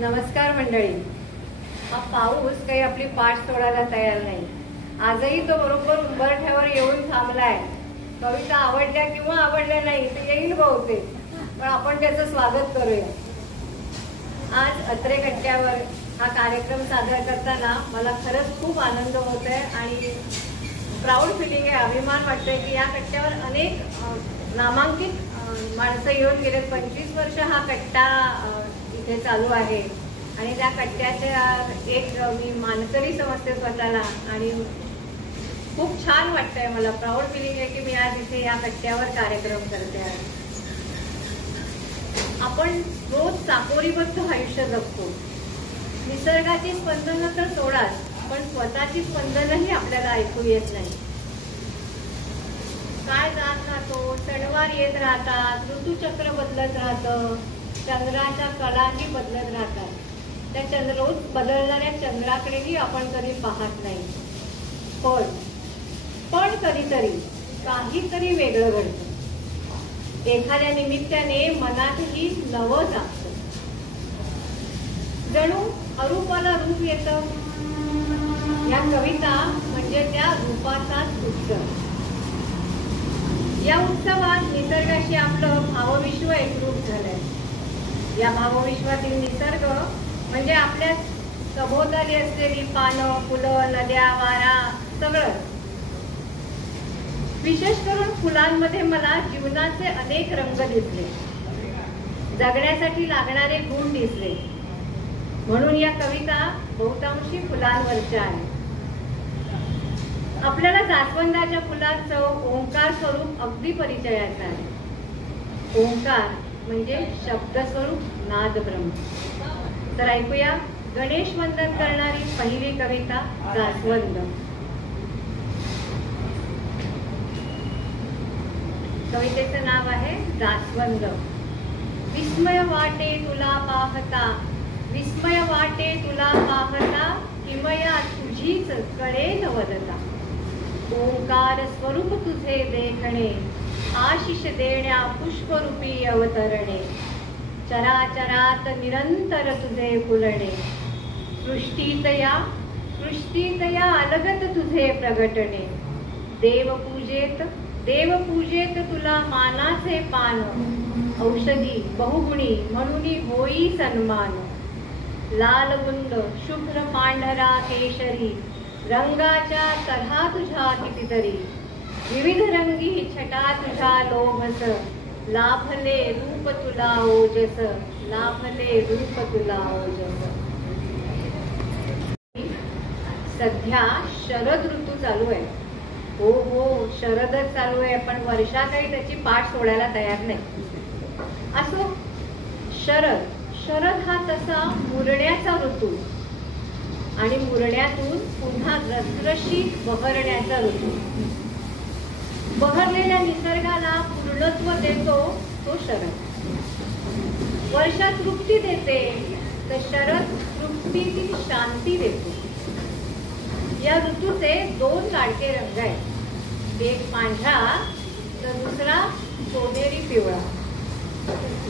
नमस्कार मंडळी. हा पाऊस काही आपली पाठ सोडायला तयार नाही. आजही तो बरोबर उंबरठ्यावर येऊन थांबलाय. कविता आवडल्या किंवा आवडल्या नाही ते येईल बहुतेक, पण आपण त्याचं स्वागत करूया. आज अत्रे कट्ट्यावर हा कार्यक्रम सादर करताना मला खरंच खूप आनंद होतोय आणि प्राऊड फिलिंग आहे, अभिमान वाटतोय की या कट्ट्यावर अनेक नामांकित माणसं येऊन गेले. 25 वर्ष हा कट्टा इथे चालू आहे आणि त्या कट्ट्याच्या एक मी मानकरी समजते स्वतःला आणि खूप छान वाटतंय. मला प्राऊड फिलिंग आहे की मी आज इथे या कट्ट्यावर कार्यक्रम करते आहे. आपण रोज चाकोरीबद्ध आयुष्य जगतो. निसर्गाची स्पंदनं तर सोडाच, पण स्वतःची स्पंदनही आपल्याला ऐकू येत नाही. काळ जात राहतो, सणवार येत राहतात, ऋतुचक्र बदलत राहतं, चंद्राच्या कलाही बदलत राहतात. त्या रोज बदलणाऱ्या चंद्राकडेही आपण कधी पाहत नाही. पण कधीतरी काहीतरी वेगळं घडतं. एखाद्या निमित्ताने मनातही नवं जागतं. जणू अरूपाला रूप येतं. या कविता म्हणजे त्या रूपाचाच उत्सव. या उत्सवात निसर्गाशी आपलं भावविश्व एकरूप झालंय. या भावविश्वातील निसर्ग म्हणजे आपल्या सभोवताली असलेली पानं, फुलं, नद्या, वारा सगळं. विशेष करून फुलांमध्ये मला जीवनाचे अनेक रंग दिसले, जगण्यासाठी लागणारे गुण दिसले. म्हणून या कविता बहुतांशी फुलांवरच्या आहेत. आपल्याला जास्वंदाच्या फुलाचं ओंकार स्वरूप अगदी परिचयाचं आहे. ओंकार म्हणजे शब्द स्वरूप नाद ब्रह्म. तर ऐकूया गणेश वंदन करणारी पहिली कविता जास्वंद. कवितेचं नाव आहे जास्वंद. विस्मय वाटे तुला पाहता, विस्मय वाटे तुला पाहता, किमया तुझीच कळेल वदता. ओंकार स्वरूप तुझे देखणे, आशिष देण्या पुष्परूपी अवतरणे. चराचरात निरंतर तुझे फुलणे, सृष्टीत या अलगत तुझे प्रगटणे. देवपूजेत तुला मानाचे पान, औषधी बहुगुणी म्हणून होई सन्मान. लाल गुंद शुभ्र पांढरा केशरी, रंगाच्या तऱ्हा तुझ्या कितीतरी. विविध रंगी छटा तुझ्या लोभस, लाभले रूप तुला ओजस, लाभले रूप तुला ओजस. सध्या शरद ऋतू चालू आहे. हो शरदच चालू आहे, पण वर्षा काही त्याची पाठ सोडायला तयार नाही. असो, शरद हा तसा मुरण्याचा ऋतू आणि मुरण्यातून पुन्हा रसरशीत बहरण्याचा ऋतू. बहरलेल्या निसर्गाला पूर्णत्व देतो तो शरद. वर्षा तृप्ती देते तर शरद तृप्तीतील शांती देतो. या ऋतूचे 2 लाडके रंग आहेत. एक पांढरा तर दुसरा सोनेरी पिवळा.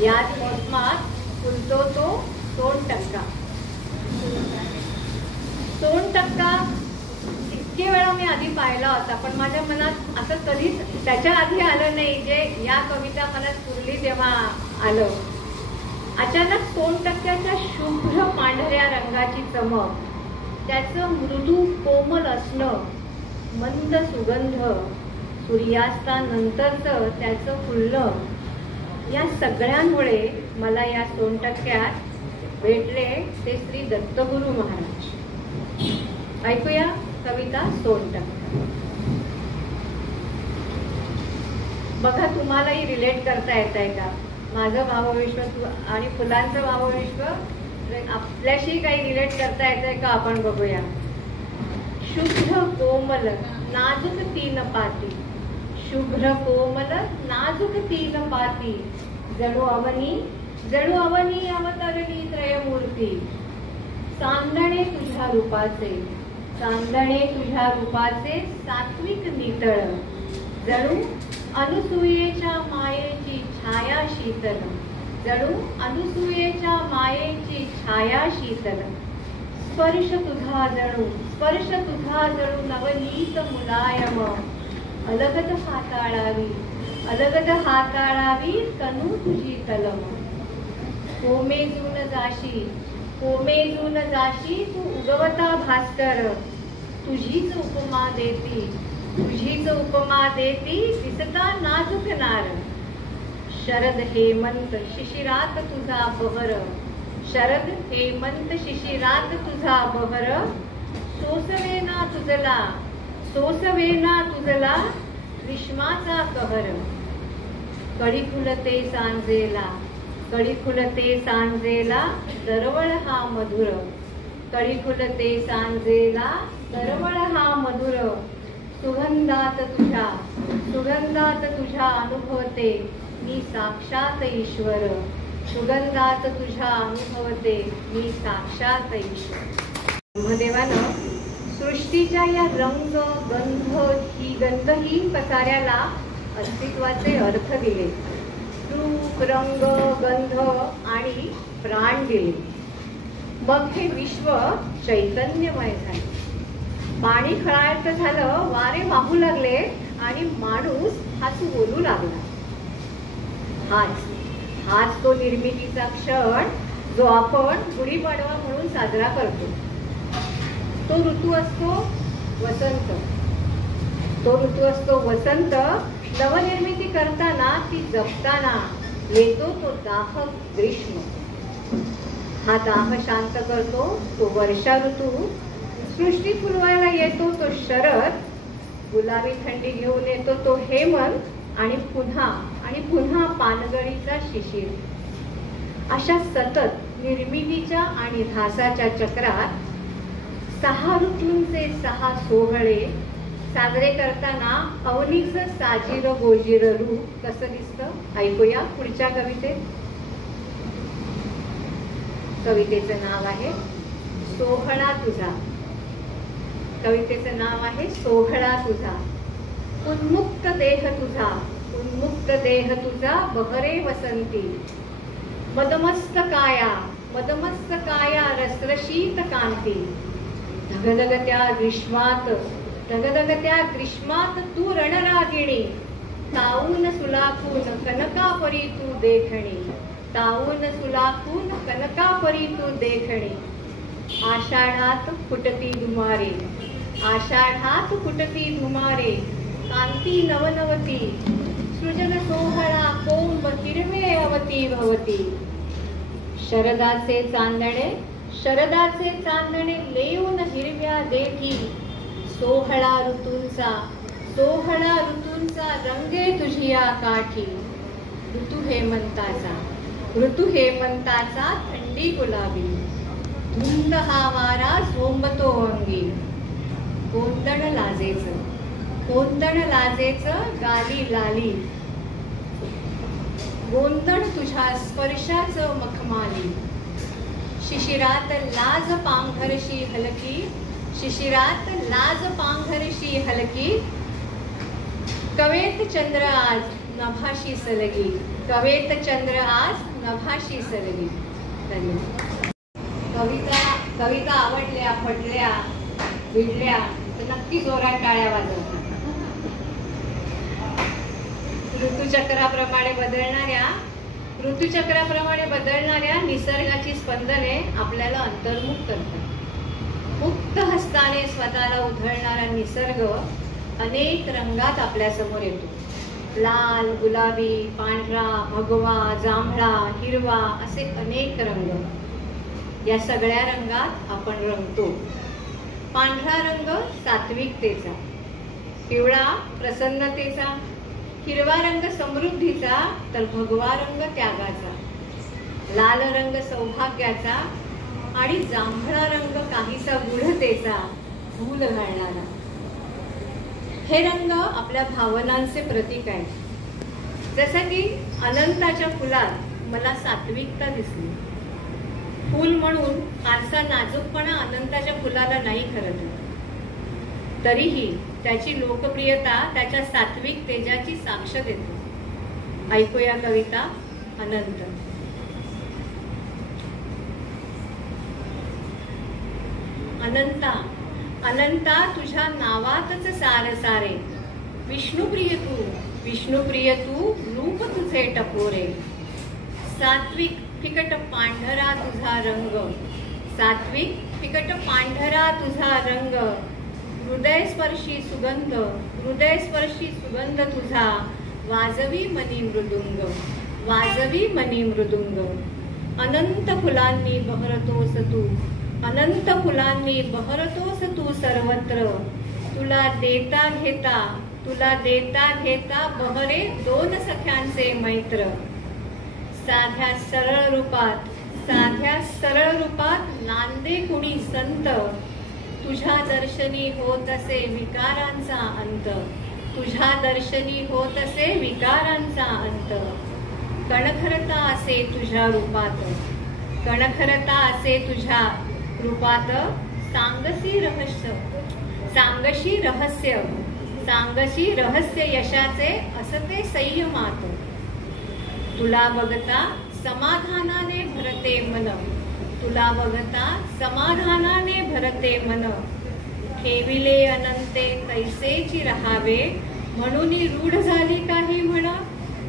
याच मोसमात फुलतो तो सोनटक्का. सोनटक्का इतके वेळा मी आधी पाहिला होता, पण माझ्या मनात असं कधीच त्याच्या आधी आलं नाही जे या कविता मला स्फुरली तेव्हा आलं. अचानक सोनटक्क्याच्या शुभ्र पांढऱ्या रंगाची चमक, त्याचं मृदू कोमल असणं, मंद सुगंध, सूर्यास्तानंतरचं त्याचं फुलणं, या सगळ्यांमुळे मला या सोनटक्क्यात भेटले ते श्री दत्तगुरु महाराज. ऐकूया कविता सोनटक्का. बघा, तुम्हालाही रिलेट करता येत आहे का? माझं भावविश्व आणि फुलांचं भावविश्व आपल्याशी काही रिलेट करता येत आहे का? आपण बघूया. शुभ्र कोमल नाजूक 3 पाती, शुभ्र कोमल नाजूक 3 पाती. जणू अवनी अवतरणी त्रयमूर्ती. चांदणे तुझ्या रूपाचे सात्विक नितळ. जणू अनुसूयेच्या मायेची छाया शीतल. जणू अनुसूयेच्या मायेची छाया शीतल, स्पर्श तुझा जणू नवनीत मुलायम, अलगद हाताळावी तनू तुझी तलम. कोमेजून जाशी तू उगवता भास्कर, तुझीच उपमा देती दिसता नाजूक नार. शरद हेमंत शिशिरात तुझा बहर, सोसवेना तुझला ग्रीष्माचा कहर. कडी खुलते सांजेला दरवळ हा मधुर, सुगंधात तुझ्या अनुभवते मी साक्षात ईश्वर. ब्रह्मदेवानं सृष्टीच्या या गंधहीन पसाऱ्याला अस्तित्वाचे अर्थ दिले. रूप, रंग, गंध आणि प्राण दिले. मग हे विश्व चैतन्यमय झाले. पाणी खळाळत झालं, वारे वाहू लागले आणि माणूस हसू बोलू लागला. हाच तो निर्मितीचा क्षण जो आपण गुढीपाडवा म्हणून साजरा करतो. तो ऋतू असतो वसंत. नवनिर्मिती करताना, ती जपताना येतो तो दाह ग्रीष्म. हा दाह शांत करतो तो वर्षा ऋतू. सृष्टी फुलवायला येतो तो शरद. गुलाबी थंडी घेऊन येतो तो हेमंत. आणि पुन्हा पानगळीचा शिशिर. अशा सतत निर्मितीच्या आणि ध्यासाच्या चक्रात 6 ऋतूंचे 6 सोहळे साजरे करताना अवनीचं साजीर गोजीर रूप कसं दिसतं ऐकूया पुढच्या कवितेत. कवितेचं नाव आहे सोहळा तुझा. कवितेचं नाव आहे सोहळा तुझा. उन्मुक्त देह तुझा बहरे वसंती. मदमस्त काया रसरशीत कांती. ढगधगत्या ग्रीष्मात तू रणरागिणी. ताऊन सुलाखून कनकापरी तू देखणी. आषाढात फुटती धुमारे. कांती नवनवती. सृजन सोहळा कोंब हिरवे अवती भवती. शरदाचे चांदणे लेऊन हिरव्या देठी. सोहळा ऋतूंचा रंगे तुझिया काठी. ऋतू हेमंताचा थंडी गुलाबी. धुंद हा वारा झोंबतो अंगी. कोंदण लाजेचं गाली लाली. गोंधळ तुझ्या स्पर्शाचं मखमाली. शिशिरात लाज पांघरशी हलकी. कवेत चंद्र आज नभाशी सलगी. कविता आवडल्या, पटल्या, भिडल्या तर नक्की जोरात टाळ्या वाजवतात. ऋतुचक्राप्रमाणे बदलणाऱ्या निसर्गाची स्पंदने आपल्याला अंतर्मुख करतात. मुक्त हस्ताने स्वतःला उधळणारा निसर्ग अनेक रंगात आपल्या समोर येतो. लाल, गुलाबी, पांढरा, भगवा, जांभळा, हिरवा असे अनेक रंग. या सगळ्या रंगात आपण रंगतो. पांढरा रंग सात्विकतेचा, पिवळा प्रसन्नतेचा, हिरवा रंग समृद्धीचा तर भगवा रंग त्यागाचा, लाल रंग सौभाग्याचा आणि जांभळा रंग काहीसा गूढतेचा फूल घालणारा. हे रंग आपल्या भावनांचे प्रतीक आहे. जसं की अनंताच्या फुलात मला सात्विकता दिसली. फूल म्हणून फारसा नाजूकपणा अनंताच्या फुलाला नाही खरं तर. तरीही त्याची लोकप्रियता त्याच्या सात्विक तेजाची साक्ष देते. ऐकूया कविता अनंत. अनंता अनंता तुझ्या नावातच सार सारे. विष्णुप्रिय तू रूप तुझे टपोरे. सात्विक फिकट पांढरा तुझा रंग. सात्विक फिकट पांढरा तुझा रंग. हृदयस्पर्शी सुगंध तुझा. वाजवी मनी मृदुंग. अनंत फुलांनी बहरतोस तू. अनंत फुलांनी बहरतोस तू सर्वत्र. तुला देता घेता बहरे दोन सख्यांचे मैत्र. साध्या सरळ रूपात नांदे कुणी संत. तुझ्या दर्शनी होत असे विकारांचा अंत. तुझ्या दर्शनी होत असे विकारांचा अंत. कणखरता असे तुझ्या रूपात. कणखरता असे तुझ्या रूपात. सांगशी रहस्य यशाचे असते संयमात. तुला बघता समाधानाने भरते मन. तुला बघता समाधानाने भरते मन. ठेविले अनंते तैसेची राहावे. म्हणून रूढ झाली काही म्हण.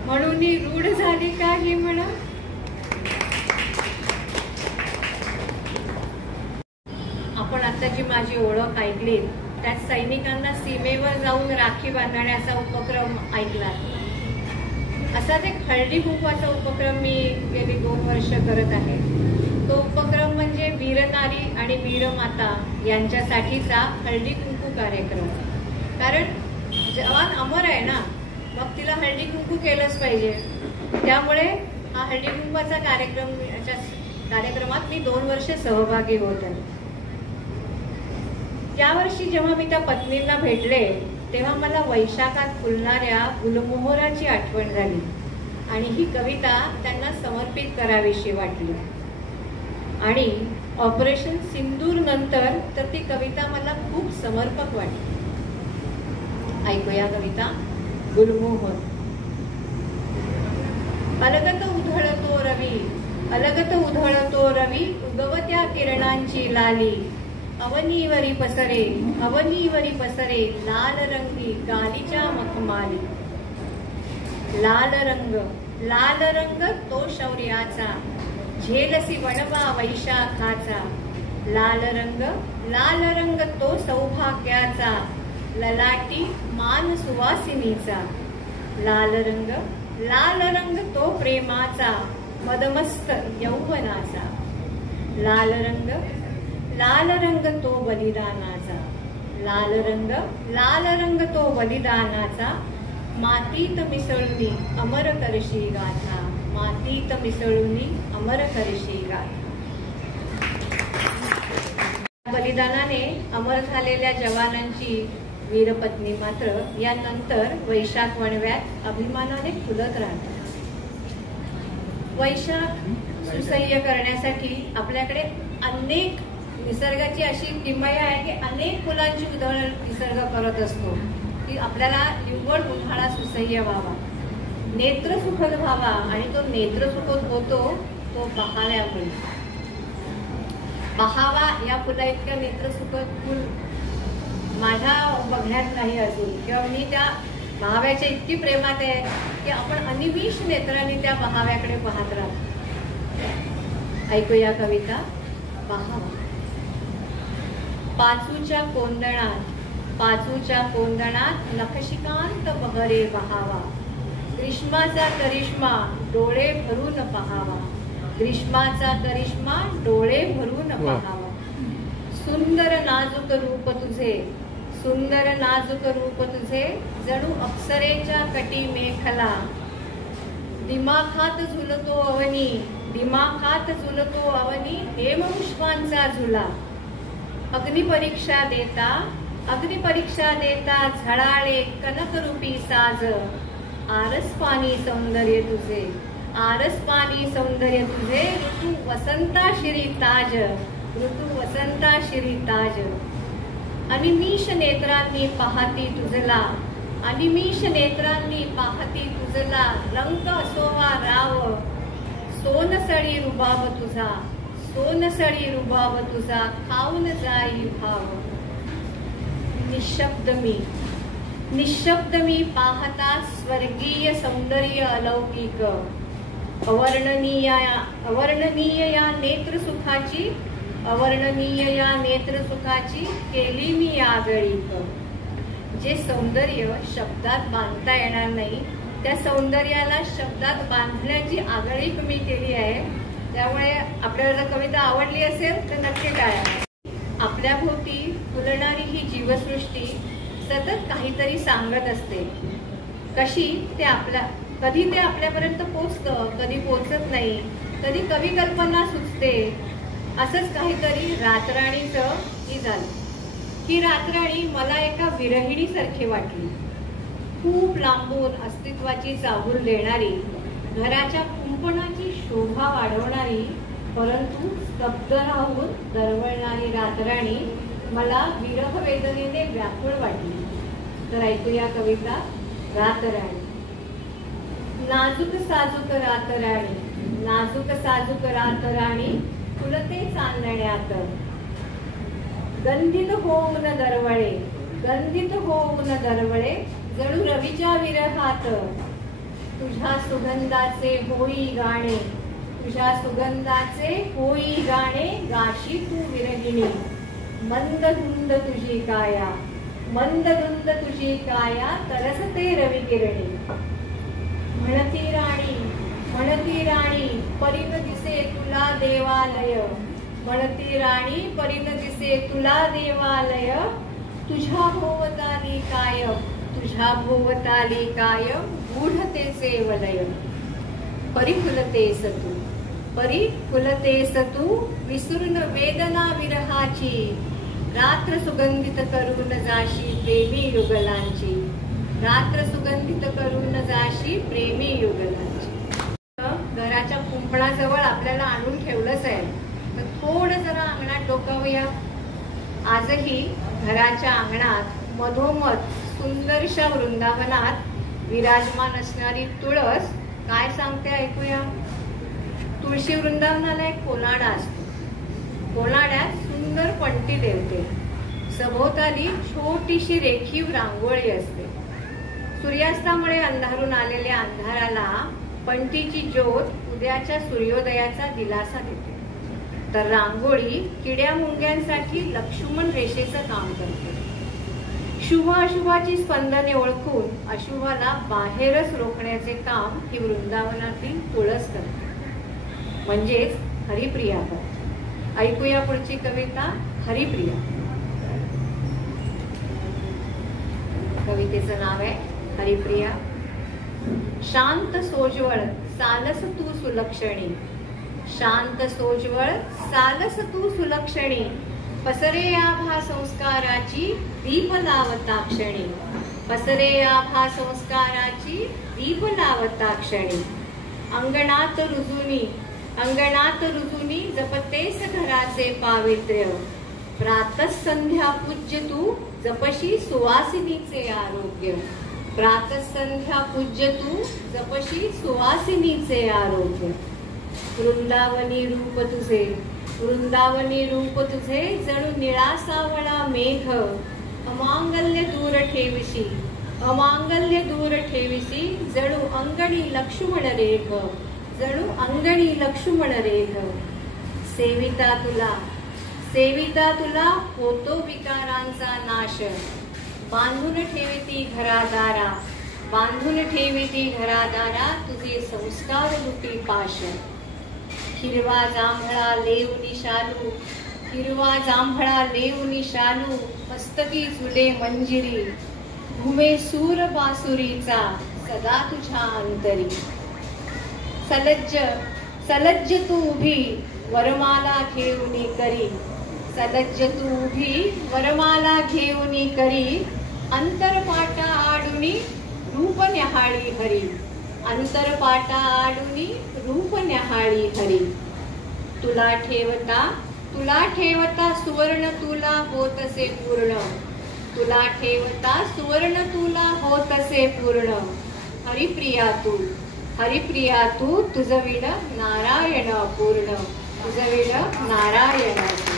म्हणून रूढ झाली काही म्हण. आपण आता जी माझी ओळख ऐकली त्यात सैनिकांना सीमेवर जाऊन राखी बांधण्याचा उपक्रम ऐकला. असाच एक हळदी कुंकवाचा उपक्रम मी गेली 2 वर्ष करत आहे. तो उपक्रम म्हणजे वीरनारी आणि वीरमाता यांच्यासाठीचा हळदी कुंकू कार्यक्रम. कारण जवान अमर आहे ना, मग तिला हळदी कुंकू केलंच पाहिजे. त्यामुळे हा हळदी कुंकवाचा कार्यक्रमात मी 2 वर्ष सहभागी होत आहे. यावर्षी जेव्हा मी त्या पत्नींना भेटले तेव्हा मला वैशाखात फुलणाऱ्या गुलमोहराची आठवण झाली आणि ही कविता त्यांना समर्पित करावीशी वाटली. आणि ऑपरेशन सिंदूर नंतर तर ती कविता मला खूप समर्पक वाटली. ऐकूया कविता. गुलमोहर. अलगत उधळतो रवी उगवत्या किरणांची लाली. अवनीवरी पसरे लाल रंगी गालीच्या मखमाली. लाल रंग तो शौर्याचा झेलसी वणवा वैशाखाचा. लाल रंग तो सौभाग्याचा ललाटी मान सुवासिनीचा. लाल रंग तो प्रेमाचा मदमस्त यौवनाचा. लाल रंग तो बलिदानाचा. लाल रंग तो बलिदानाचा. मातीत मिसळूनी अमर करशी गाथा. मातीत मिसळूनी अमर करशी गाथा. बलिदानाने अमर झालेल्या जवानांची वीरपत्नी मात्र यानंतर वैशाख वणव्यात अभिमानाने फुलत राहतात. वैशाख सुसह्य करण्यासाठी आपल्याकडे अनेक निसर्गाची अशी किमया आहे की अनेक फुलांची उधळण निसर्ग करत असतो की आपल्याला निव्वळ उन्हाळा सुसह्य व्हावा, नेत्र सुखद व्हावा. आणि तो नेत्र सुखद होतो तो बहाव्यामुळे. बहावा या फुला इतक्या नेत्र सुखद फुल माझ्या बघण्यात नाही अजून, किंवा मी त्या बहाव्याच्या इतकी प्रेमात आहे की आपण अनिमिष नेत्रांनी त्या बहाव्याकडे पाहत राहतो. ऐकूया कविता. बहावा. पाचूच्या कोंदणात नखशिकांत बहरे बहावा. ग्रीष्माचा करिश्मा डोळे भरून पहावा. ग्रीष्माचा करिश्मा डोळे भरून पहावा. सुंदर नाजूक रूप तुझे जणू अप्सरेच्या कटी मेखला. दिमाखात झुलतो अवनी हेमपुष्पांचा झुला. अग्निपरीक्षा देता झळाळे कनकरूपी साज. आरस पाणी सौंदर्य तुझे ऋतू वसंता श्री ताज. अनिमिष नेत्रांनी पाहती तुझला रंग असोवा राव. सोनसळी सोनसळी रुबाब तुझा खाऊन जाई भाव. निशब्द मी पाहता स्वर्गीय सौंदर्य अलौकिक. अवर्णनीय या नेत्रसुखाची केली मी आगळीक. जे सौंदर्य शब्दात बांधता येणार नाही त्या सौंदर्याला शब्दात बांधण्याची आगळीक मी केली आहे. त्यामुळे आपल्याला जर कविता आवडली असेल तर नक्की काय आपल्या भोवती फुलणारी ही जीवसृष्टी सतत काहीतरी सांगत असते. कधी ते आपल्यापर्यंत पोचतं, कधी पोचत नाही, कधी कवी कल्पना सुचते. असंच काहीतरी रातराणीचं झालं. ही रातराणी मला एका विरहिणीसारखी वाटली. खूप लांबून अस्तित्वाची चाहूल देणारी, घराच्या कुंपणाची शोभा वाढवणारी, परंतु स्तब्ध राहून दरवळणारी रातराणी मला विरह वेदनेने व्याकुळ वाटली. तर ऐकूया कविता रातराणी. नाजूक साजूक रातराणी फुलते चांदण्यात. गंधित होऊन दरवळे जणू रवीच्या विरहात. तुझ्या सुगंधाचे होई गाणे गाशी तू विरहिणी. मंदधुंद तुझी काया तरसते रविकिरणी. म्हणती राणी परिण दिसे तुला देवालय. तुझ्या भोवताली कायम गूढतेचे वलय. परिफुलतेस तू विसरून वेदना विरहाची. रात्र सुगंधित करून जाशी प्रेमी युगलांची. घराच्या कुंपणाजवळ आपल्याला आणून ठेवलंच आहे. तर थोडं जरा अंगणात डोकावूया. आजही घराच्या अंगणात मधोमध सुंदरशा वृंदावनात विराजमान असणारी तुळस काय सांगते ऐकूया. तुळशी वृंदावनाला एक कोलाडा असतो. कोलाड्यात सुंदर पंटी देवते. सभोवताली छोटीशी रेखीव रांगोळी असते. सूर्यास्तामुळे अंधारून आलेल्या अंधाराला पंटीची ज्योत उद्याच्या सूर्योदयाचा दिलासा देते. तर रांगोळी किड्या मुंग्यांसाठी लक्ष्मण रेषेचं काम करते. शुभ अशुभाची स्पंदने ओळखून अशुभाला बाहेरच रोखण्याचे काम ही वृंदावनातील तुळस करते, म्हणजेच हरिप्रिया करते. ऐकूया पुढची कविता हरिप्रिया. कवितेचं नाव आहे हरिप्रिया. शांत सोज्वळ सालस तू सुलक्षणी. पसरे आभा संस्काराची दीप लावता क्षणी. अंगणात रुजुनी जपतेस घराचे पावित्र्य. प्रातःसंध्या पूज्य तू जपशी सुवासिनीचे आरोग्य. वृंदावनी रूप तुझे जणू निळा सावळा मेघ. अमांगल्य दूर ठेविसी जणू अंगणी लक्ष्मण रेघ. सेविता तुला होतो विकारांचा नाश. बांधून ठेविती घरादारा तुझे संस्कार लुटी पाश. हिरवा जांभळा लेवनी शालू मस्तकी झुले मंजिरी. घुमे सूर बासुरीचा सदा तुझ्या अंतरी. सलज्ज तू उभी वरमाला घेऊनी करी. अंतरपाटा आडुनी रूप न्याहाळी हरी. तुला ठेवता सुवर्ण तुला होतसे पूर्ण. हरिप्रिया तू तुझविण नारायण पूर्ण. तुझं वेळ नारायणाचे.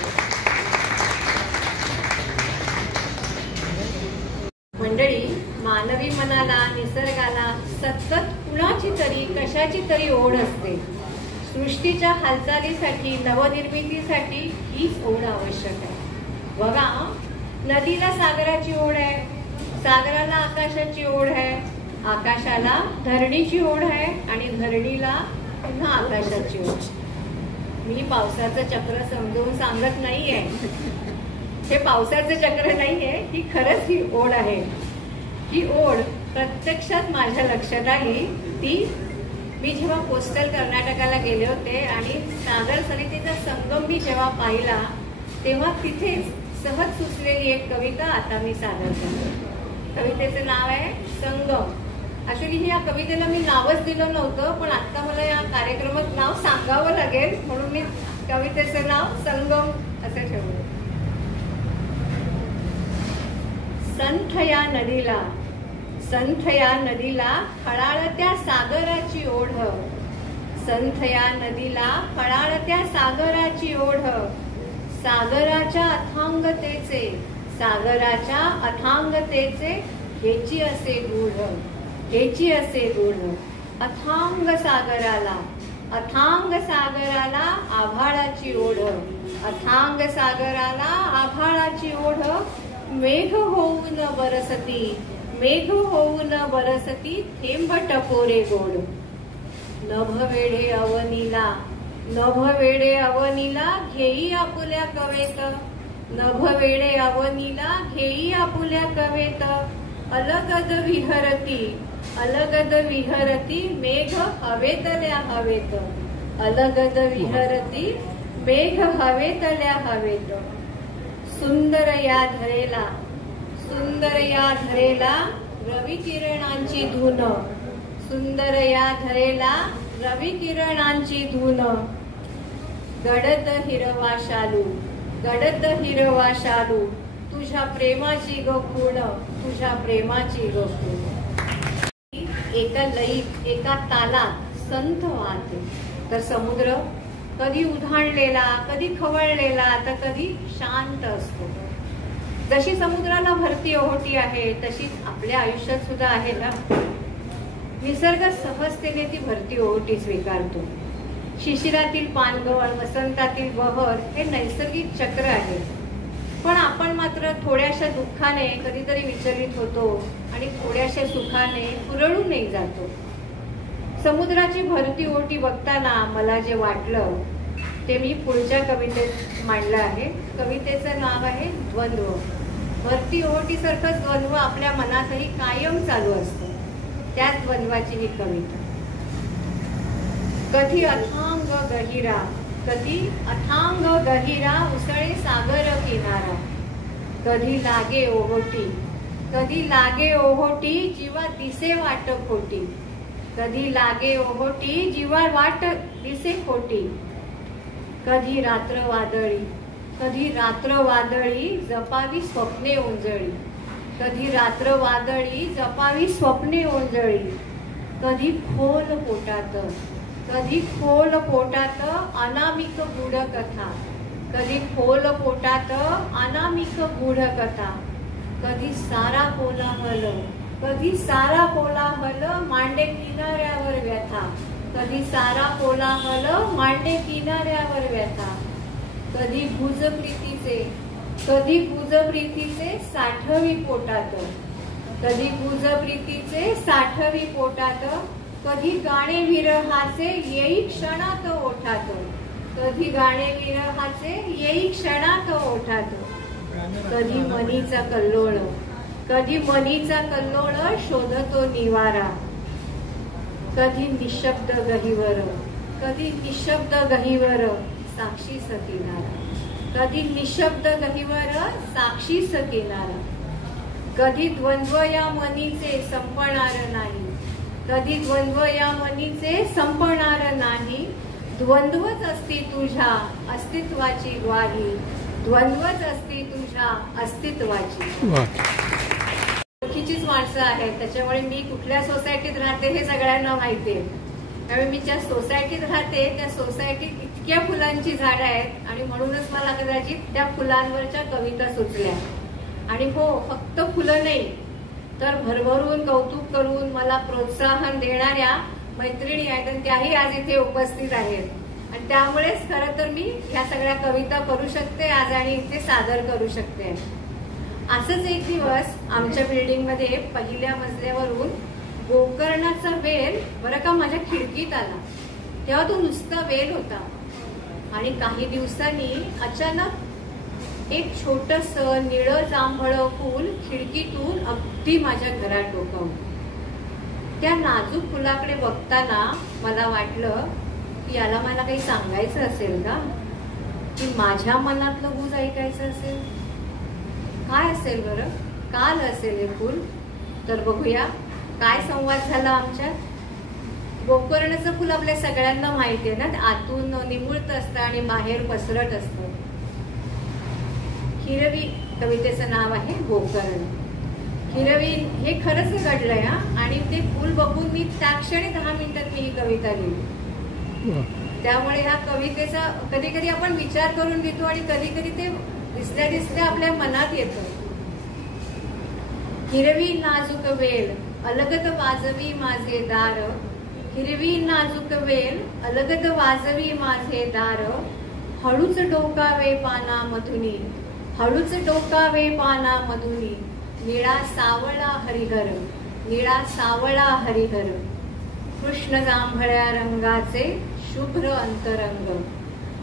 मंडळी, मानवी मनाला, निसर्गाला सतत कुणाची तरी कशाची तरी ओढ असते. सृष्टीच्या हालचालीसाठी, नवनिर्मितीसाठी हीच ओढ आवश्यक आहे. बघा, नदीला सागराची ओढ आहे, सागराला आकाशाची ओढ आहे, आकाशाला धरणीची ओढ आहे आणि धरणीला पुन्हा आकाशाची ओढ. मी पावसाचं चक्र समजवून सांगत नाहीये, हे पावसाचं चक्र नाहीये, ही खरंच ही ओढ आहे. ही ओढ प्रत्यक्षात माझ्या लक्षात आली ती मी जेव्हा कोस्टल कर्नाटकाला गेले होते आणि सागर सरितेचा संगम मी जेव्हा पाहिला तेव्हा तिथेच सहज सुचलेली एक कविता आता मी सादर करते. कवितेचं नाव आहे संगम. ऍक्च्युली या कवितेला मी नावच दिलं नव्हतं, पण आता मला या कार्यक्रमात नाव सांगावं लागेल म्हणून मी कवितेचं नाव संगम असं ठेवलं. संथ या नदीला, संथ या नदीला खळाळत्या सागराची ओढ. संथ या नदीला खळाळत्या सागराची ओढ. सागराच्या अथांगतेचे, सागराच्या अथांगतेचे हेची असे गूढ, हेची असे गूढ. अथांग सागराला, अथांग सागराला आभाळाची ओढ. अथांग सागराला आभाळाची ओढ. मेघ होऊन बरसती, मेघ होऊन बरसती थेंब टपोरे गोड. नभ वेढे अवनीला, नभ वेढे अवनीला घेई आपुल्या कवेत. नभ वेढे अवनीला घेई आपुल्या कवेत. अलगद विहरती, अलगद विहरती मेघ हवेतल्या हवेत. अलगद विहरती मेघ हवेतल्या हवेत. सुंदर या धरेला, सुंदर या धरेला रवी किरणांची धून. सुंदर या धरेला रवी किरणांची धून. गडद हिरवा शालू, गडद हिरवा शालू तुझ्या प्रेमाची ग खूण, तुझ्या प्रेमाची ग खूण. एका लयीत, एका तालात संथ वाहते. तर समुद्र कधी उधाणलेला, कधी खवळलेला, तर कधी शांत असतो. जशी समुद्राला भरती ओहोटी आहे तशीच आपल्या आयुष्यात सुद्धा आहे ना. निसर्ग सहजतेने ती भरती ओहोटी स्वीकारतो. शिशिरातील पानगळ, वसंतातील बहर हे नैसर्गिक चक्र आहे. पण आपण मात्र थोड्याशा दुःखाने कधीतरी विचलित होतो आणि थोड्याशा सुखाने पुरळूनही जातो. समुद्राची भरती ओहोटी बघताना मला जे वाटलं ते मी पुढच्या कवितेत मांडलं आहे. कवितेचं नाव आहे द्वंद्व. भरती ओहोटीसारखंच द्वंद्व आपल्या मनातही कायम चालू असतं. त्याच द्वंद्वाची ही कविता. कधी अथांग गहिरा, कधी अथांग गहिरा उसळे सागर किनारा. कधी लागे ओहोटी, कधी लागे ओहोटी जीवा दिसे वाट खोटी. कधी लागे ओहोटी जीवा वाट दिसे खोटी. कधी रात्र वादळी, कधी रात्र वादळी जपावी स्वप्ने ओंजळी. कधी रात्र वादळी जपावी स्वप्ने ओंजळी. कधी खोल पोटात, कधी खोल पोटात अनामिक गूढ कथा. कधी खोल पोटात अनामिक गूढ कथा. कधी सारा कोलाहल, कधी सारा कोलाहल मांडे किनाऱ्यावर व्यथा. कधी सारा कोलाहल मांडे किनाऱ्यावर व्यथा. कधी भुज प्रीतीचे, कधी भुज प्रीतीचे साठवी पोटात. कधी भुज प्रीतीचे साठवी पोटात. कधी गाणे विरहाचे येई क्षणात ओठात. कधी गाणे विरहाचे येई क्षणात ओठात. कधी मनीचा कल्लोळ, कधी मनीचा कल्लोळ शोधतो निवारा. कधी निशब्द गहिवर, कधी निशब्द गहिवर साक्षी किनारा. कधी निशब्द गहिवर साक्षी किनारा. कधी द्वंद्व या मनीचे संपणार नाही. कधी द्वंद्व या मनीचे संपणार नाही. द्वंद्वच असती तुझ्या अस्तित्वाची ग्वाही. द्वंद्वच असती तुझ्या अस्तित्वाची. ओळखीचीच माणसं आहेत, त्याच्यामुळे मी कुठल्या सोसायटीत राहते हे सगळ्यांना माहितीये. त्यामुळे मी ज्या सोसायटीत राहते त्या सोसायटीत इतक्या फुलांची झाडं आहेत आणि म्हणूनच मला कदाचित त्या फुलांवरच्या कविता सुचल्या. आणि हो, फक्त फुलं नाही तर भरभरून कौतुक करून मला प्रोत्साहन देणाऱ्या मैत्रिणी आहेत आणि त्याही आज इथे उपस्थित आहेत. आणि त्यामुळेच खरं तर मी ह्या सगळ्या कविता करू शकते आज आणि इथे सादर करू शकते. असंच एक दिवस आमच्या बिल्डिंग मध्ये पहिल्या मजल्यावरून गोकर्णाचा वेल बरं का माझ्या खिडकीत आला. तेव्हा तो नुसता वेल होता आणि काही दिवसांनी अचानक एक छोटस निळं जांभळ फूल खिडकीतून अगदी माझ्या घरात डोकावलं. त्या नाजूक फुलाकडे बघताना मला वाटलं की याला मला काही सांगायचं असेल का, की माझ्या मनातलं गुज ऐकायचं असेल. काय असेल बरं, काल असेल हे फुल. तर बघूया काय संवाद झाला आमच्यात. गोकर्णाचं फुल आपल्या सगळ्यांना माहिती आहे ना, आतून निमुळत असतं आणि बाहेर पसरट असतं. हिरवी कवितेचं नाव आहे गोकर्ण. हिरवी हे खरंच घडलंय हा. आणि ते फुल बघून मी त्या क्षणी 10 मिनिटात मी ही कविता लिहिली. त्यामुळे ह्या कवितेचा कधी कधी आपण विचार करून घेतो आणि कधी कधी ते दिसल्या दिसल्या आपल्या मनात येतं. हिरवी नाजूक वेल अलगद वाजवी माझे दार, हिरवी नाजूक वेल अलगद वाजवी माझे दार, हळूच डोकावे पाना मधुनी, हळूच डोकावे पाना मधुनी, निळा सावळा हरिहर, निळा सावळा हरिहर, कृष्ण जांभळ्या रंगाचे शुभ्र अंतरंग,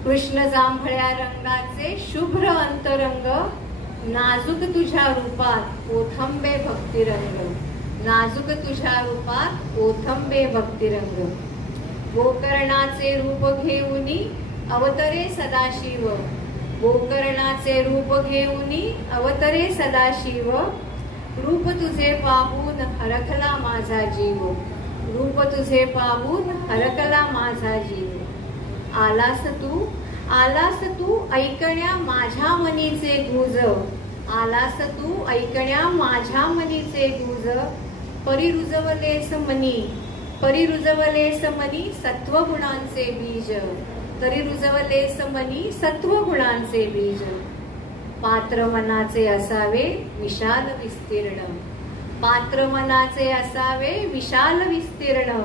कृष्ण जांभळ्या रंगाचे शुभ्र अंतरंग, नाजूक तुझ्या रूपात ओथंबे भक्तिरंग, नाजूक तुझ्या रूपात ओथंबे भक्तिरंग, गोकर्णाचे रूप घेऊनी अवतरे सदाशिव, गोकर्णाचे रूप घेऊनी अवतरे सदाशिव, रूप तुझे पाहून हरखला माझा जीव, रूप तुझे पाहून हरकला माझा जीव, आलास तू ऐकण्या माझ्या मनीचे गुज, आलास तू ऐकण्या माझ्या मनीचे गुज, परी रुजवलेस मनी, परी रुजवलेस मनी सत्वगुणांचे बीज, तरी रुजवलेस मनी सत्वगुणांचे बीज, पात्र मनाचे असावे विशाल विस्तीर्ण, पात्र मनाचे असावे विशाल विस्तीर्ण,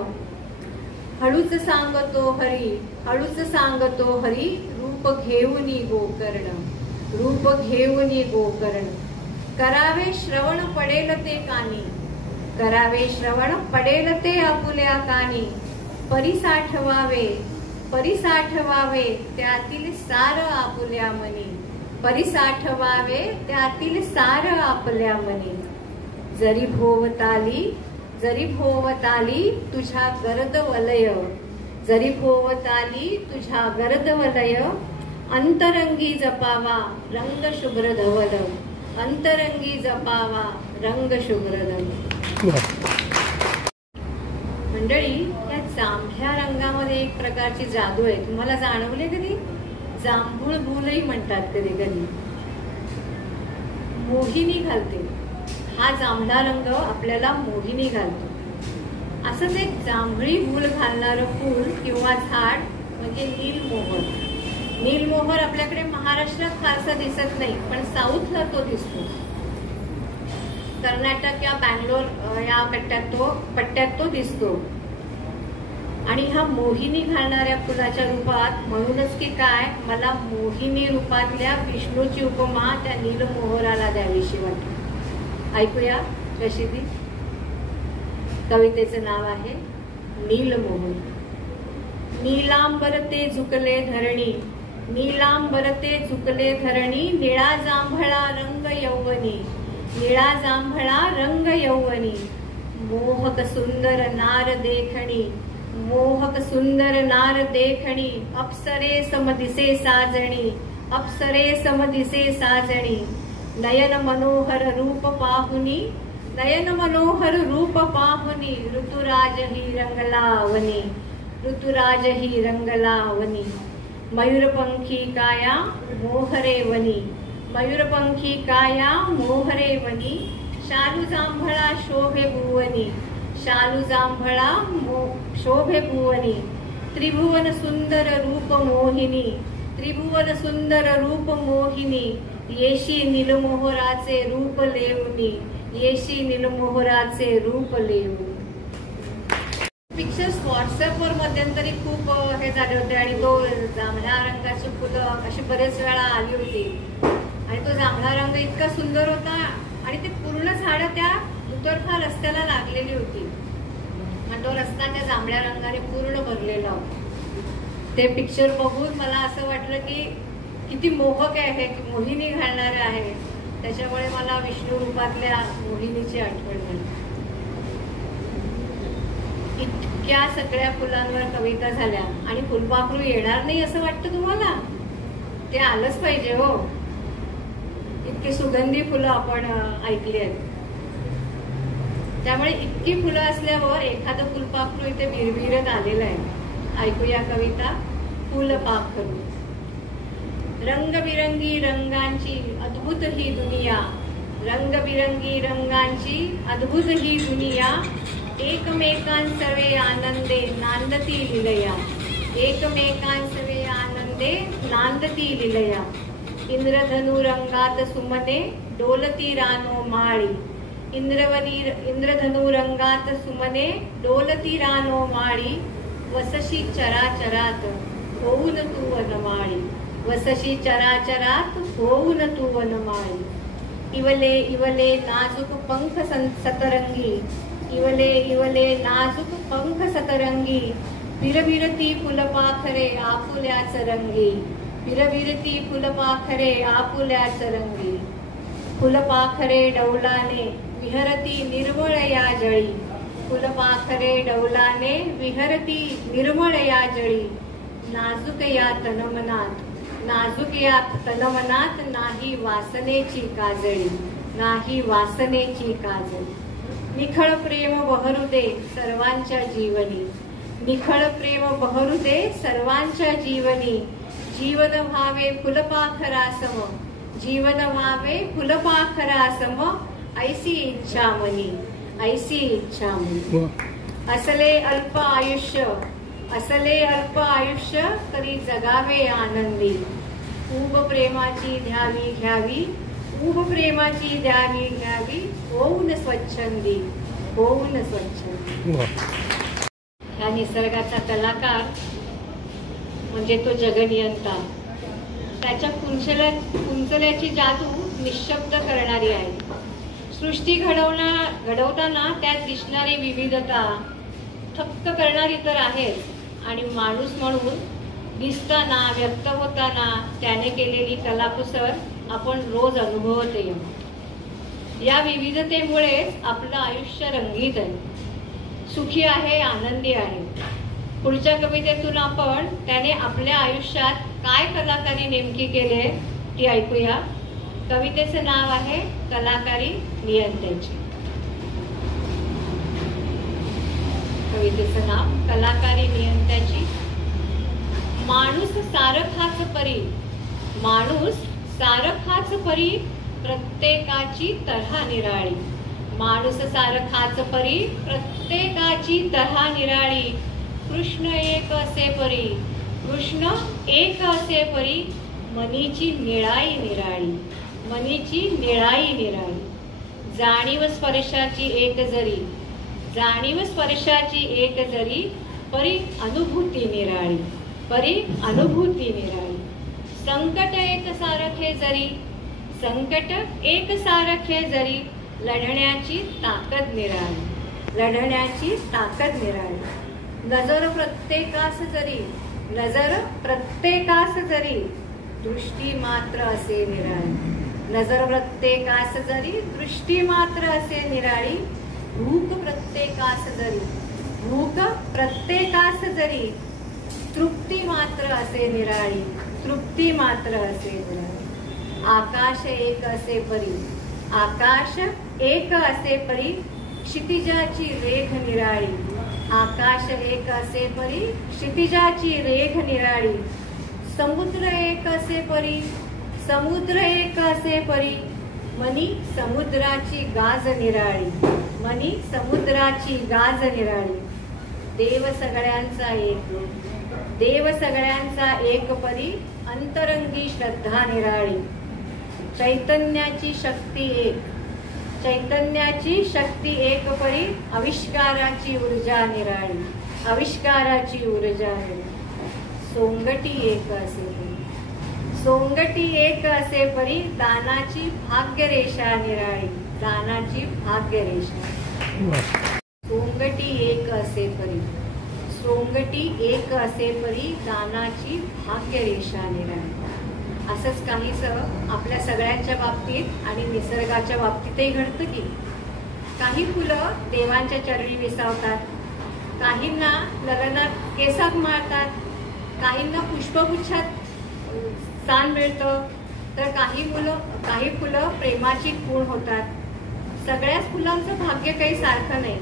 हळूच सांगतो हरी, हळूच सांगतो हरी, रूप घेऊनी गोकर्ण, रूप घेऊनी गोकर्ण, करावे श्रवण पडेल ते कानी, करावे श्रवण पडेल ते आपुल्या कानी, परिसाठवावे, परिसाठवावे त्यातील सार आपुल्या मनी, परिसाठवावे त्यातील सार आपल्या मनी, जरी भोवताली, जरी भोवताली तुझ्या गर्द वलय, जरी भोवताली तुझ्या गर्द वलय, अंतरंगी जपावा रंग शुभ्र धवल, अंतरंगी जपावा रंग शुभ्र धवल. मंडळी, या जांभळ्या रंगामध्ये एक प्रकारची जादू आहे. तुम्हाला जाणवले कधी? जांभूळ भूलही म्हणतात कधी कधी. मोहिनी घालते. हा जांभळा रंग आपल्याला मोहिनी घालतो. असंच एक जांभळी भूल घालणारं फूल किंवा झाड म्हणजे नीलमोहर. नीलमोहर आपल्याकडे महाराष्ट्रात फारसा दिसत नाही, पण साऊथला तो दिसतो. कर्नाटक या बँगलोर या पट्ट्यात तो दिसतो. आणि हा मोहिनी घालणाऱ्या फुलाच्या रूपात, म्हणूनच की काय, मला मोहिनी रूपातल्या विष्णूची उपमा त्या नीलमोहराला द्यावीशी वाटते. ऐकूया कशी ती. कवितेचं नाव आहे नीलमोहर. नीलांबर ते झुकले धरणी, नीलांबर ते झुकले धरणी, निळा जांभळा रंग यौवनी, निळा जांभळा रंग यौवनी, मोहक सुंदर नार देखणी, मोहक सुंदर नार देखणी, अप्सरे समदिसे साजणी, अप्सरे समदिसे साजणी, नयन मनोहर रूप पाहुनी, नयन मनोहर रूप पाहुनी, ऋतुराज ही रंगलावनी, ऋतुराज ही रंगलावनी, मयूरपंखी काया मोहरे वनी, मयूरपंखी काया मोहरे वनी, शालू जांभळा शोभे भुवनी, शालू जांभळा शोभे भुवनी, त्रिभुवन सुंदर रूप मोहिनी, त्रिभुवन सुंदर रूप मोहिनी, येशी नीलमोहराचे रूप लेवनी, येशी नीलमोहराचे रूप लेवनी. पिक्चर्स व्हॉट्सअपवर मध्यंतरी खूप हे झाले होते आणि तो जांभळ्या रंगाची फुलं अशी बरेच वेळा आली होती आणि तो जांभळा रंग इतका सुंदर होता आणि ते पूर्ण झाडं त्या दुतर्फा रस्त्याला लागलेली होती आणि तो रस्ता त्या जांभळ्या रंगाने पूर्ण भरलेला होता. ते पिक्चर बघून मला असं वाटलं की किती मोहक आहे, मोहिनी घालणारे आहे. त्याच्यामुळे मला विष्णू रूपातल्या मोहिनीची आठवण झाली. इतक्या सगळ्या फुलांवर कविता झाल्या आणि फुलपाखरू येणार नाही असं वाटतं तुम्हाला? ते आलंच पाहिजे हो. इतकी सुगंधी फुलं आपण ऐकली आहेत. त्यामुळे इतकी फुलं असल्यावर एखादं फुलपाखरू इथे विरविरत आलेलं आहे. ऐकूया कविता फुलपाखरू. रंगबिरंगी रंगांची अद्भुत ही दुनिया, रंगबिरंगी रंगांची अद्भुत ही दुनिया, एकमेकांसवे आनंदे नांदती लीलया, एकमेकांसवे आनंदे नांदती लीलया. इंद्रधनु रंगात सुमने डोलती रानो माळी, इंद्रधनु रंगात सुमने डोलती रानो माळी, वसशी चराचरात होऊन तू वनमाळी, वसशी चराचरात होऊन तू वनमाळी. इवले इवले नाजूक पंख सतरंगी, इवले इवले नाजूक पंख सतरंगी, विरविरती फुलपाखरे आपुल्याच रंगी, विरविरती फुलपाखरे आपुल्याच रंगी. फुलपाखरे डौलाने विहरती निर्मळ या जळी, फुलपाखरे डौलाने विहरती निर्मळ या जळी. नाजूक या तनमनात, नाजूक या तनमनात नाही वासनेची काजळी, नाही वासनेची काजळी. निखळ प्रेम बहरू दे सर्वांच्या जीवनी, निखळ प्रेम बहरू दे सर्वांच्या जीवनी. जीवन व्हावे फुलपाखरासम, जीवन व्हावे फुलपाखरासम, ऐसी इच्छा मनी, ऐसी इच्छा मनी. असले अल्प आयुष्य, असले अल्प आयुष्य तरी जगावे आनंदी. ऊब प्रेमाची ध्यावी घ्यावी, ऊब प्रेमाची द्यावी घ्यावी, होऊन स्वच्छंदी, होऊन स्वच्छंदी. ह्या निसर्गाचा कलाकार म्हणजे तो जगनियंता. त्याच्या कुंचल्याची जादू निशब्द करणारी आहे. सृष्टी घडवताना त्यात दिसणारी विविधता थक्क करणारी तर आहेच आणि माणूस म्हणून दिसताना व्यक्त होताना त्याने केलेली कलाकुसर आपण रोज अनुभवत येऊ. या विविधतेमुळेच आपलं आयुष्य रंगीत आहे, सुखी आहे, आनंदी आहे. पुढच्या कवितेतून आपण त्याने आपल्या आयुष्यात काय कलाकारी नेमकी केले ती ऐकूया. कवितेचं नाव आहे कलाकारी नियंत्याची. कवितेचं नाव कलाकारी नियंत्याची. माणूस सारखाच परी, माणूस सारखाच परी, प्रत्येकाची तऱ्हा निराळी. माणूस सारखाच परी, प्रत्येकाची तऱ्हा निराळी. कृष्ण एक असे परी, कृष्ण एक असे परी, मनीची निळाई निराळी, मनीची निळाई निराळी. जाणीव स्पर्शाची एक जरी, जाणीव स्पर्शाची एक जरी, परी अनुभूती निराळी, परी अनुभूती निराळी. संकट एक सारखे जरी, संकट एक सारखे जरी, लढण्याची ताकद निराळी, लढण्याची ताकद निराळी. नजर प्रत्येकास जरी, नजर प्रत्येकास जरी, दृष्टी मात्र असे निराळी. नजर प्रत्येकास जरी, दृष्टी मात्र असे निराळी. भूक प्रत्येकास जरी, भूक प्रत्येकास जरी, तृप्ती मात्र असे निराळी, तृप्ती मात्र असे निराळी. आकाश एक असे परी, आकाश एक असे परी, क्षितिजाची रेघ निराळी. आकाश एक असे परी, क्षितिजाची रेघ निराळी. समुद्र एक असे परी, समुद्र एक असे परी, मनी समुद्राची गाज निराळी, मनी समुद्राची गाज निराळी. देव सगळ्यांचा एक, देव सगळ्यांचा एक परी, अंतरंगी श्रद्धा निराळी. चैतन्याची शक्ती एक, चैतन्याची शक्ती एक परी, आविष्काराची ऊर्जा निराळी, आविष्काराची ऊर्जा निराळी. सोंगटी एक असे परी, सोंगटी एक असे परी, दानाची भाग्यरेषा निराळी, दानाची भाग्यरेषा. सोंगटी एक असे परी, सोंगटी एक असे परी, दानाची भाग्यरेषा निराळी. असंच काहीसं आपल्या सगळ्यांच्या बाबतीत आणि निसर्गाच्या बाबतीतही घडतं की काही फुलं देवांच्या चरणी विसावतात, काहींना लग्नात केसात माळतात, काहींना पुष्पगुच्छात स्थान मिळतं, तर काही फुलं प्रेमाची खूण होतात. सगळ्याच फुलांचं भाग्य काही सारखं नाही.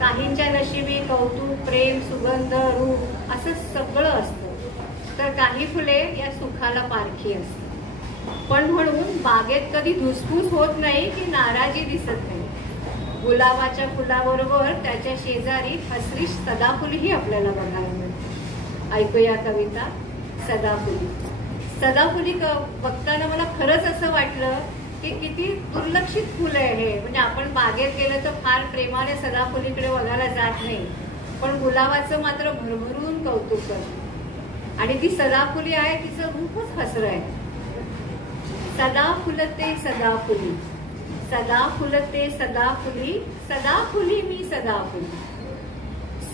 काहींच्या नशिबी कौतुक, प्रेम, सुगंध, रूप असं सगळं असतं, तर काही फुले या सुखाला पारखी असतात. पण म्हणून बागेत कधी धुसफूस होत नाही की नाराजी दिसत नाही. गुलाबाच्या फुलाबरोबर त्याच्या शेजारी हसरी सदाफुलीही आपल्याला बघायला मिळते. ऐकूया कविता सदाफुली. सदाफुली बघताना मला खरंच असं वाटलं की किती दुर्लक्षित फुल आहे हे. म्हणजे आपण बागेत गेलं तर फार प्रेमाने सदाफुलीकडे बघायला जात नाही, पण गुलाबाचं मात्र भरभरून कौतुक करतो. आणि ती सदाफुली आहे, तिचं रूपच हसरं आहे. सदा फुलते सदाफुली, सदा फुलते सदाफुली, सदाफुली मी सदाफुली.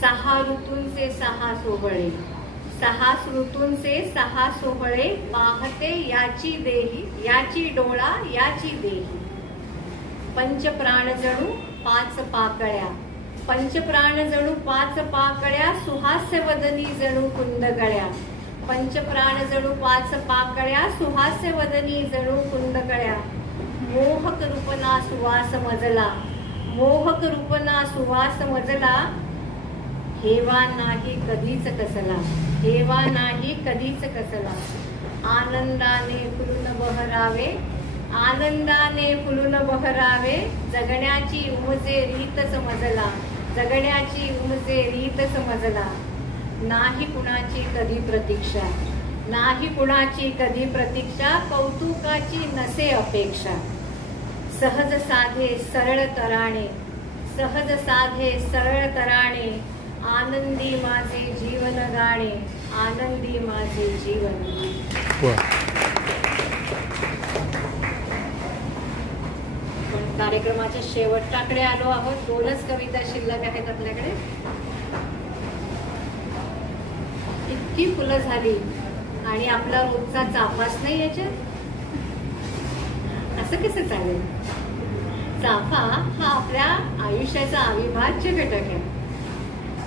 6 ऋतूंचे 6 सोहळे, 6 ऋतूंचे 6 सोहळे, पाहते याची देही, याची डोळा याची देही. पंचप्राण जणू 5 पाकळ्या, पंचप्राण जणू 5 पाकळ्या, सुहास्य वदनी जणू कुंदकळ्या. पंचप्राण जणू 5 पाकळ्या, सुहास्य वदनी जणू कुंदकळ्या. मोहक रूपना सुवास मजला, मोहक रूपना सुवास मजला. हेवा नाही कधीच कसला, हेवा नाही कधीच कसला. आनंदाने फुलून बहरावे, आनंदाने फुलून बहरावे. जगण्याची उमजे रीत समजला, जगण्याची उमजे रीत समजला. नाही कुणाची कधी प्रतीक्षा, नाही कुणाची कधी प्रतीक्षा. कौतुकाची नसे अपेक्षा. सहज साधे सरळ तराणे, सहज साधे सरळ तराणे. आनंदी माझे जीवन गाणे, आनंदी माझे जीवन. पण कार्यक्रमाच्या शेवटाकडे आलो आहोत. 2च कविता शिल्लक आहेत आपल्याकडे. इतकी फुलं झाली आणि आपला रोजचा चाफाच नाही याच्यात. असं कसं चालेल? चाफा हा आपल्या आयुष्याचा अविभाज्य घटक आहे.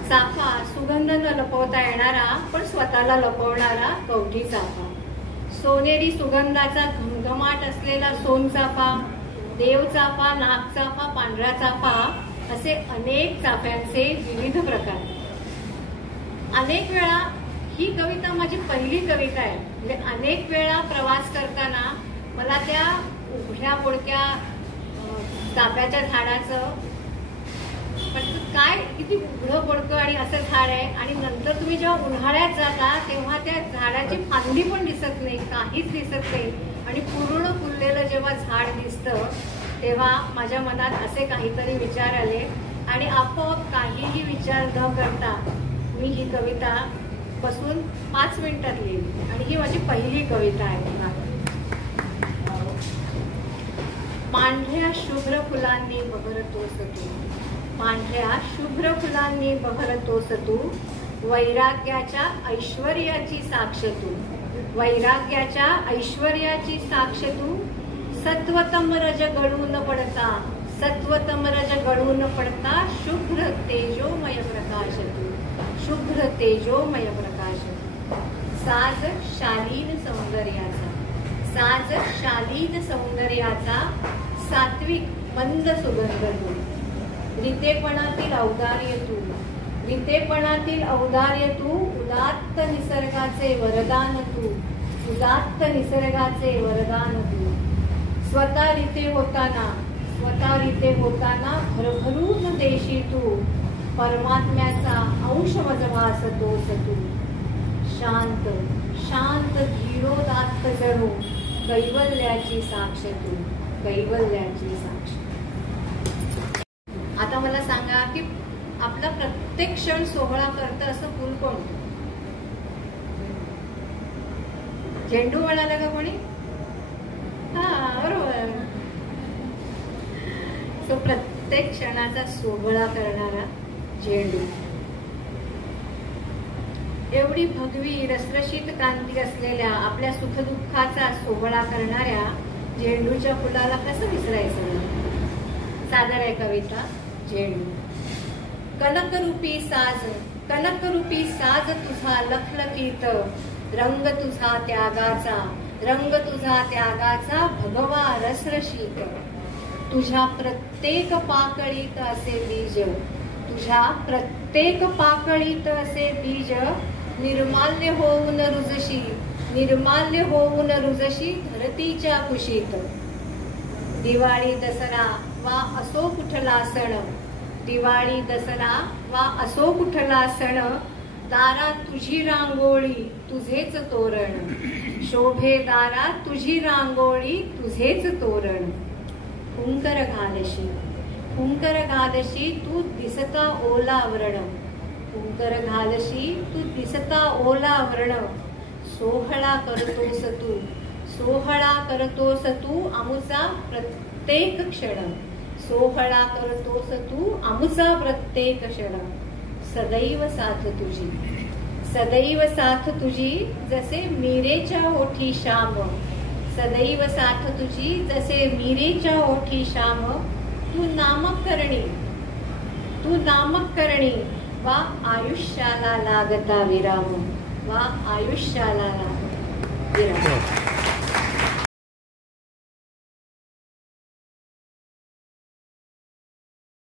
चाफा सुगंध न लपवता येणारा पण स्वतःला लपवणारा कवठी चाफा. सोनेरी सुगंधाचा घमघमाट असलेला सोनचाफा, देवचाफा, नागचाफा, पांढरा चाफा असे अनेक चाफ्यांचे विविध प्रकार. अनेक वेळा ही कविता माझी पहिली कविता आहे. म्हणजे अनेक वेळा प्रवास करताना मला त्या उघड्या बोडक्या चाफ्याच्या झाडाचं काय किती उघडं बोडकं आणि असं झाड आहे. आणि नंतर तुम्ही जेव्हा उन्हाळ्यात जाता तेव्हा त्या झाडाची फांदी पण दिसत नाही, काहीच दिसत नाही. आणि पूर्ण फुललेलं जेव्हा झाड दिसतं तेव्हा माझ्या मनात असे काहीतरी विचार आले आणि आपोआप काहीही विचार न करता मी ही कविता बसून 5 मिनिटात लिहिली. आणि ही माझी पहिली कविता आहे. पांढऱ्या शुभ्र फुलांनी बहरतोस तू, पांढऱ्या शुभ्र फुलांनी बहरतोस तू. वैराग्याच्या ऐश्वर्याची साक्ष तू, वैराग्याच्या ऐश्वर्याची साक्ष तू. सत्वतम रज गळून पडता, सत्वतम रज गळून पडता. शुभ्र तेजोमय प्रकाश तू, शुभ्र तेजोमय प्रकाश. साज शालीन सौंदर्याचा, साज शालीन सौंदर्याचा. सात्विक मंद सुगंध तू. रितेपणातील औदार्य तू, रितेपणातील औदार्य तू. उदात्त निसर्गाचे वरदान तू, उदात्त निसर्गाचे वरदान तू. स्वतः रिते होताना, स्वतः रिते होताना भरभरून देशी तू. परमात्म्याचा अंश मजवा असतोस तू, शांत शांत धीरोदात्त जणू कैवल्याची साक्ष तू, कैवल्याची साक्ष. आता मला सांगा की आपला प्रत्येक क्षण सोहळा करतं असं फुल कोणतं? झेंडू म्हणाला का कोणी? हा, बरोबर. सो प्रत्येक क्षणाचा सोहळा करणारा झेंडू. एवढी भगवी रसरशीत कांती असलेल्या आपल्या सुखदुःखाचा सोहळा करणाऱ्या झेंडूच्या फुलाला कसं विसरायचं? सादर आहे कविता झेंडू. कनकरूपी साज, कनकरूपी साज तुझा लखलखीत, रंग तुझा त्यागाचा, रंग तुझा त्यागाचा भगवा रसरशीत. तुझ्या प्रत्येक पाकळीत असे बीज, तुझ्या प्रत्येक पाकळीत असे बीज, निर्माल्य होऊन रुजशी, निर्माल्य होऊन रुजशी धरतीच्या कुशीत. दिवाळी दसरा वा असो कुठला सण, दिवाळी दसरा वा असो कुठला सण, दारात तुझी रांगोळी तुझेच तोरण, शोभे दारात तुझी रांगोळी तुझेच तोरण. हुंकर घालशी, हुंकर घालशी तू दिसता ओला व्रण, हुंकर घालशी तू दिसता ओला व्रण. सोहळा करतोस तू, सोहळा करतोस तू आमुचा प्रत्येक क्षण, सोहळा करतोस तू आमुचा प्रत्येक क्षण. सदैव साथ तुझी, सदैव साथ तुझी जसे मीरेच्या ओठी श्याम, सदैव साथ तुझी जसे मीरेच्या ओठी श्याम. तू नामक करणी, तू नामक करणी वा आयुष्याला लागता विराम, वा आयुष्याला लागता विराम.